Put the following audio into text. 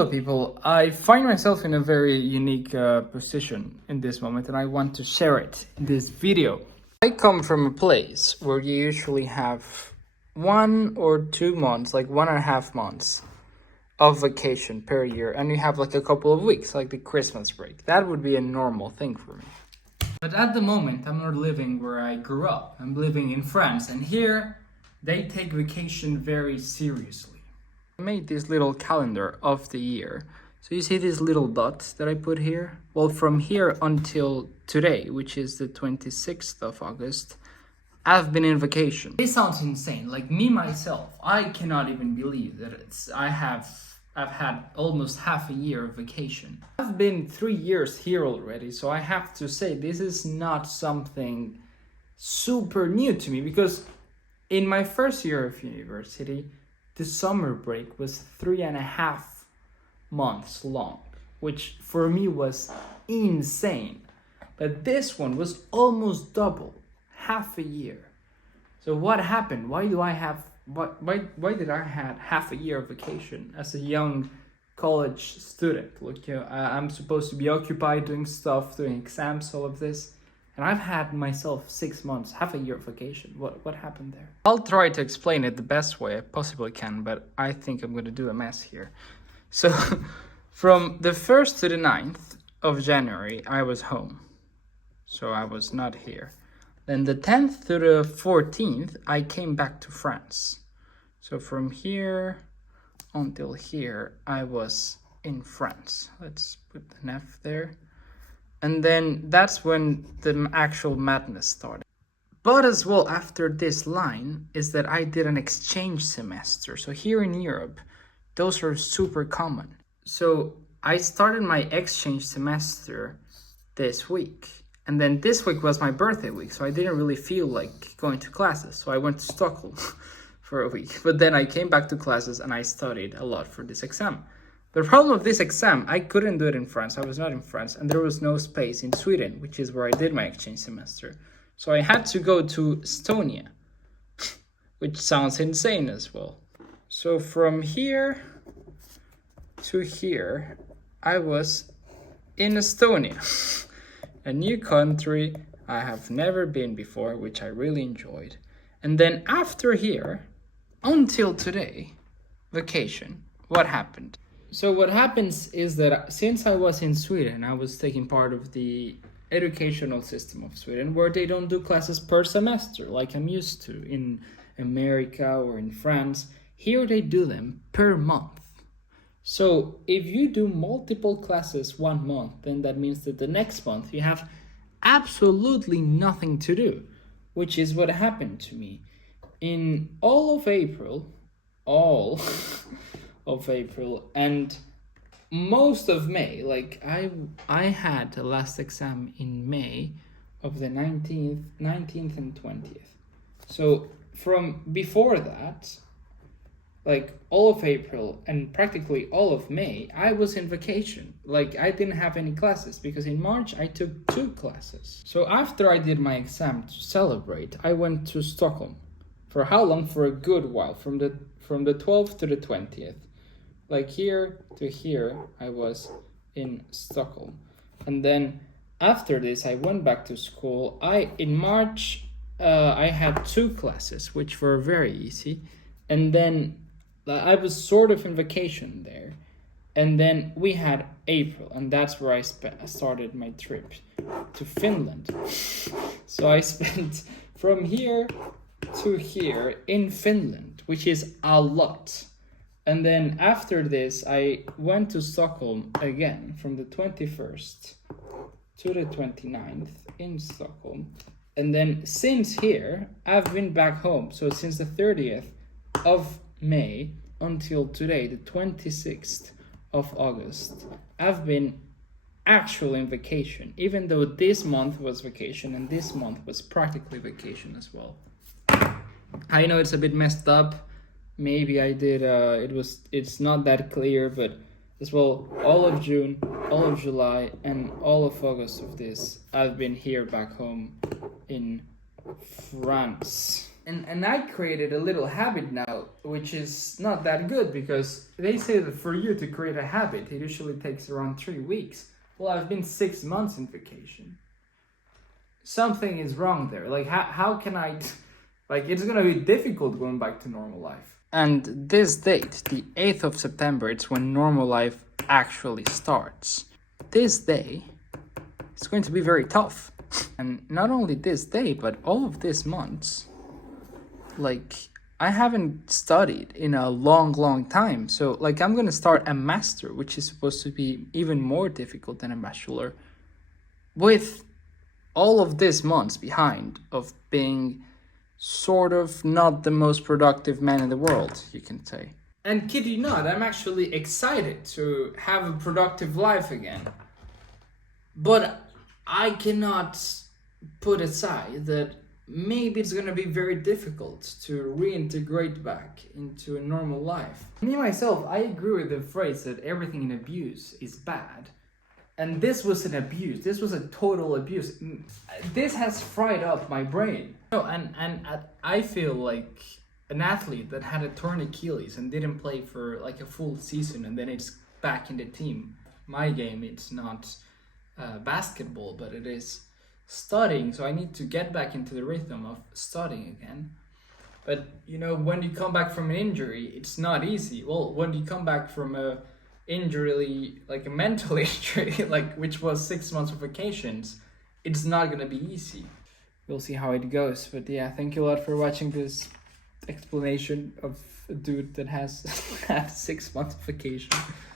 Hello people, I find myself in a very unique position in this moment and I want to share it in this video. I come from a place where you usually have 1 or 2 months, like 1.5 months of vacation per year, and you have like a couple of weeks, like the Christmas break. That would be a normal thing for me. But at the moment, I'm not living where I grew up. I'm living in France, and here they take vacation very seriously. I made this little calendar of the year. So you see these little dots that I put here? Well, from here until today, which is the 26th of August, I've been in vacation. It sounds insane. Like me myself, I cannot even believe that I've had almost half a year of vacation. I've been 3 years here already, so I have to say this is not something super new to me, because in my first year of university, the summer break was 3.5 months long, which for me was insane. But this one was almost double, half a year. So what happened? Why did I have half a year of vacation as a young college student? Look, I'm supposed to be occupied doing stuff, doing exams, all of this. And I've had myself 6 months, half a year of vacation. What happened there? I'll try to explain it the best way I possibly can, but I think I'm going to do a mess here. So from the 1st to the 9th of January, I was home. So I was not here. Then the 10th to the 14th, I came back to France. So from here until here, I was in France. Let's put an F there. And then that's when the actual madness started. But as well, after this line, is that I did an exchange semester. So here in Europe, those are super common. So I started my exchange semester this week. And then this week was my birthday week. So I didn't really feel like going to classes. So I went to Stockholm for a week. But then I came back to classes and I studied a lot for this exam. The problem of this exam, I couldn't do it in France. I was not in France, and there was no space in Sweden, which is where I did my exchange semester. So I had to go to Estonia, which sounds insane as well. So from here to here, I was in Estonia, a new country I have never been before, which I really enjoyed. And then after here, until today, vacation, what happened? So what happens is that since I was in Sweden, I was taking part of the educational system of Sweden, where they don't do classes per semester like I'm used to in America or in France. Here they do them per month. So if you do multiple classes 1 month, then that means that the next month you have absolutely nothing to do, which is what happened to me. In all of April and most of May, like I had the last exam in May of the 19th and 20th. So from before that, like all of April and practically all of May, I was in vacation. Like I didn't have any classes because in March I took 2 classes. So after I did my exam to celebrate, I went to Stockholm. For how long? For a good while, from the 12th to the 20th. Like here to here, I was in Stockholm. And then after this, I went back to school. In March, I had 2 classes, which were very easy. And then I was sort of in vacation there. And then we had April, and that's where I started my trip to Finland. So I spent from here to here in Finland, which is a lot. And then after this, I went to Stockholm again from the 21st to the 29th in Stockholm. And then since here, I've been back home. So since the 30th of May until today, the 26th of August, I've been actually in vacation, even though this month was vacation and this month was practically vacation as well. I know it's a bit messed up. Maybe I did, it's not that clear, but as well, all of June, all of July, and all of August of this, I've been here back home in France. And I created a little habit now, which is not that good because they say that for you to create a habit, it usually takes around 3 weeks. Well, I've been 6 months in vacation. Something is wrong there. Like, how can I... Like, it's gonna be difficult going back to normal life. And this date, the 8th of September, it's when normal life actually starts. This day, it's going to be very tough. And not only this day, but all of these months, like, I haven't studied in a long time. So, like, I'm gonna start a master, which is supposed to be even more difficult than a bachelor, with all of these months behind of being sort of not the most productive man in the world, you can say. And kid you not, I'm actually excited to have a productive life again. But I cannot put aside that maybe it's gonna be very difficult to reintegrate back into a normal life. Me myself, I agree with the phrase that everything in abuse is bad. And this was an abuse. This was a total abuse. This has fried up my brain. No, and I feel like an athlete that had a torn Achilles and didn't play for like a full season and then it's back in the team. My game, it's not basketball, but it is studying. So I need to get back into the rhythm of studying again. But, you know, when you come back from an injury, it's not easy. Well, when you come back from a injury, like a mental injury, like which was 6 months of vacations, it's not gonna be easy. We'll see how it goes. But yeah, thank you a lot for watching this explanation of a dude that has had 6 months of vacation.